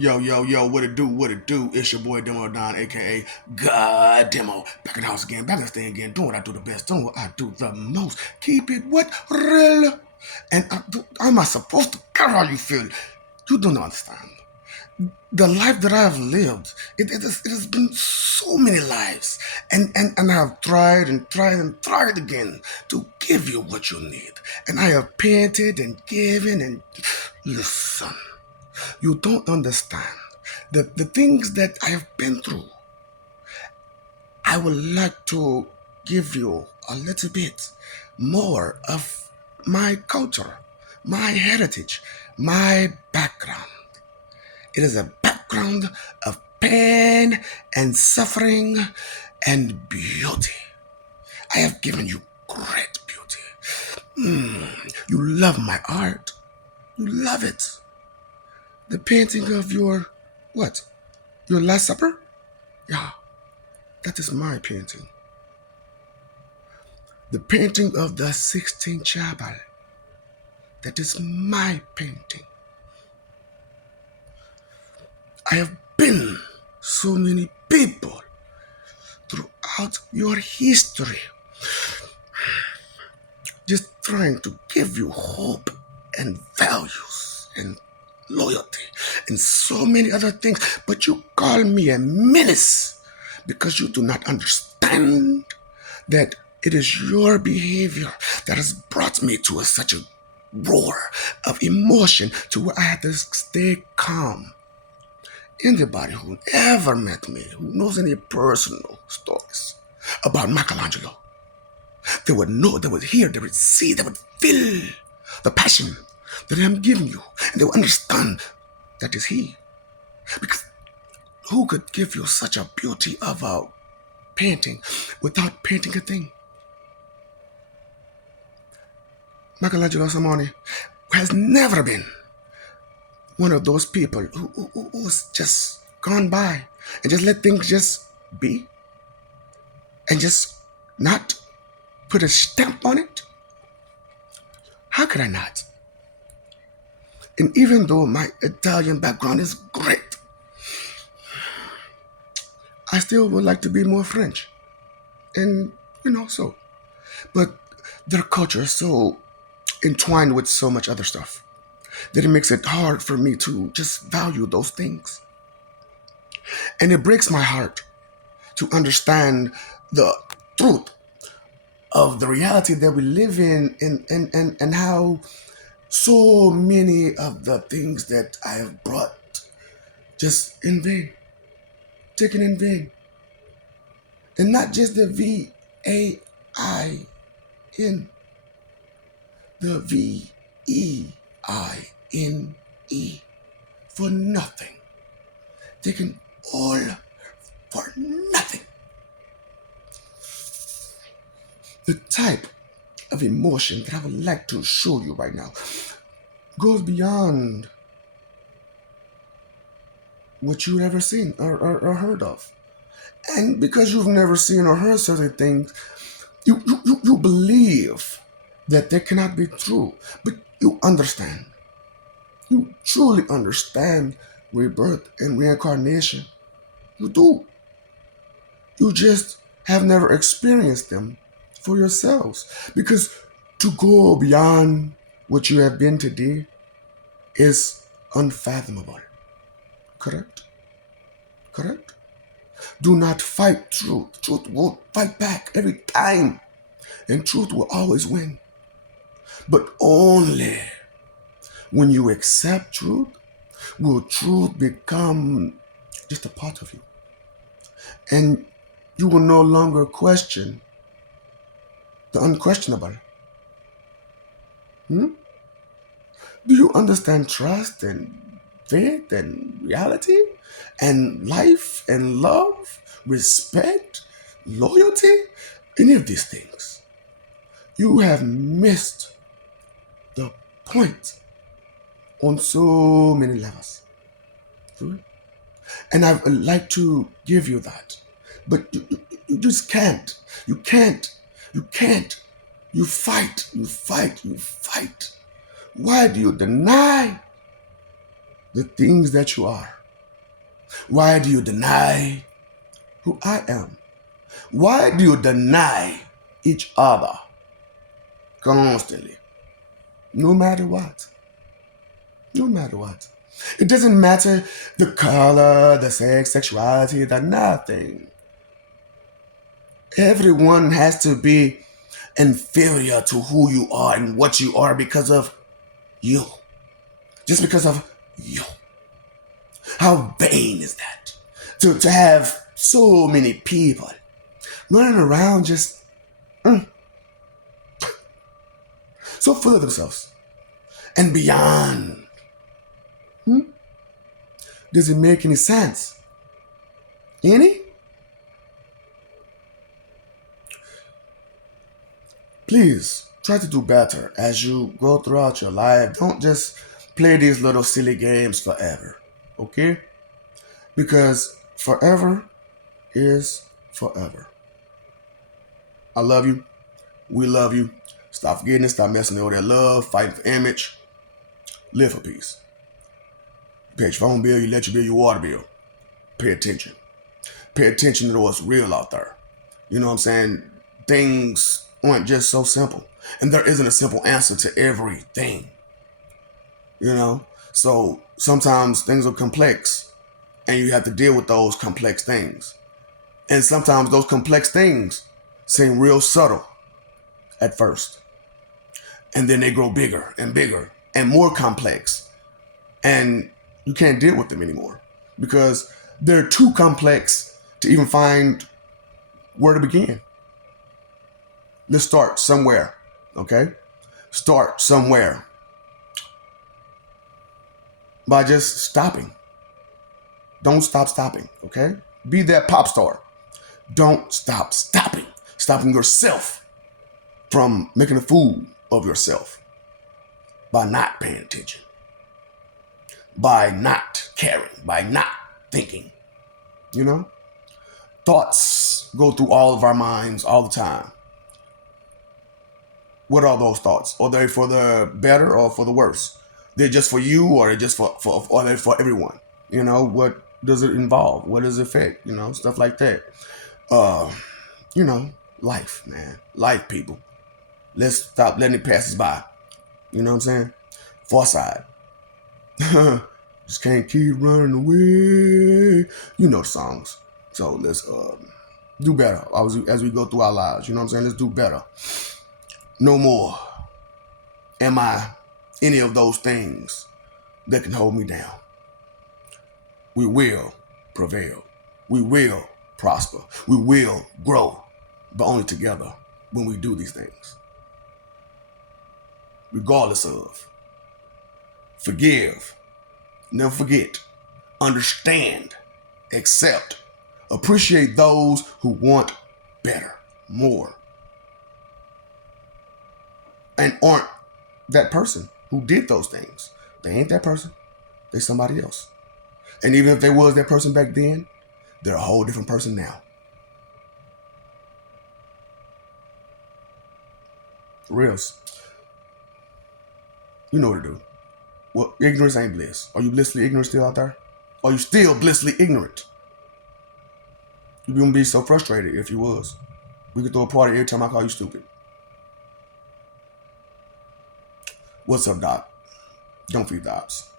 Yo, what it do, what it do? It's your boy Demo Don, aka God Demo. Back in the house again, back in the stand again, doing what I do the best, doing what I do the most. Keep it what? Real. And am I supposed to care how you feel? You don't understand. The life that I have lived, it has been so many lives. And I have tried and tried and tried again to give you what you need. And I have painted and given and listen. You don't understand the things that I have been through. I would like to give you a little bit more of my culture, my heritage, my background. It is a background of pain and suffering and beauty. I have given you great beauty. You love my art. You love it. The painting of your, what? Your Last Supper? Yeah, that is my painting. The painting of the Sistine Chapel. That is my painting. I have been so many people throughout your history, just trying to give you hope and values and loyalty and so many other things. But you call me a menace because you do not understand that it is your behavior that has brought me to such a roar of emotion to where I had to stay calm. Anybody who ever met me, who knows any personal stories about Michelangelo, they would know, they would hear, they would see, they would feel the passion that I'm giving you, and they would understand that is he. Because who could give you such a beauty of a painting without painting a thing? Michelangelo Simone has never been one of those people who's just gone by and just let things just be and just not put a stamp on it. How could I not? And even though my Italian background is great, I still would like to be more French. And, so. But their culture is so entwined with so much other stuff that it makes it hard for me to just value those things. And it breaks my heart to understand the truth of the reality that we live in and how so many of the things that I have brought just in vain, taken in vain. And not just the VAIN, the VEINE, for nothing. Taken all for nothing. The type of emotion that I would like to show you right now goes beyond what you've ever seen or heard of. And because you've never seen or heard certain things, you believe that they cannot be true. But you understand. You truly understand rebirth and reincarnation. You do. You just have never experienced them for yourselves. Because to go beyond what you have been today is unfathomable. Correct? Correct? Do not fight truth. Truth will fight back every time. And truth will always win. But only when you accept truth will truth become just a part of you. And you will no longer question the unquestionable. Hmm? Do you understand trust and faith and reality and life and love, respect, loyalty? Any of these things. You have missed the point on so many levels. And I would like to give you that. But you just can't. You can't. You can't. You fight. You fight. You fight. Why do you deny the things that you are? Why do you deny who I am? Why do you deny each other constantly? No matter what. No matter what. It doesn't matter the color, the sex, sexuality, the nothing. Everyone has to be inferior to who you are and what you are because of you. Just because of you. How vain is that? To have so many people running around just so full of themselves and beyond. Does it make any sense? Any? Please try to do better as you go throughout your life. Don't just play these little silly games forever. Okay? Because forever is forever. I love you. We love you. Stop forgetting it. Stop messing over that love. Fighting for image. Live for peace. You pay your phone bill. You let your bill, your water bill. Pay attention. Pay attention to what's real out there. You know what I'm saying? Things aren't just so simple. And there isn't a simple answer to everything. You know? So sometimes things are complex and you have to deal with those complex things. And sometimes those complex things seem real subtle at first. And then they grow bigger and more complex. And you can't deal with them anymore because they're too complex to even find where to begin. Let's start somewhere, okay? Start somewhere by just stopping. Don't stop stopping, okay? Be that pop star. Don't stop stopping. Stopping yourself from making a fool of yourself by not paying attention, by not caring, by not thinking. You know? Thoughts go through all of our minds all the time. What are those thoughts? Are they for the better or for the worse? They're just for you or they're just for or they're for everyone? You know, what does it involve? What does it affect? You know, stuff like that. You know, life, man. Life, people. Let's stop letting it pass us by. You know what I'm saying? Foresight. Just can't keep running away. You know the songs. So let's do better as we go through our lives. You know what I'm saying? Let's do better. No more am I any of those things that can hold me down. We will prevail. We will prosper. We will grow, but only together when we do these things. Regardless of. Forgive. Never forget. Understand. Accept. Appreciate those who want better, more, and aren't that person who did those things. They ain't that person. They're somebody else. And even if they was that person back then, they're a whole different person now. For reals. You know what to do. Well, ignorance ain't bliss. Are you blissfully ignorant still out there? Are you still blissfully ignorant? You wouldn't be so frustrated if you was. We could throw a party every time I call you stupid. What's up, Doc? Don't feed the ops.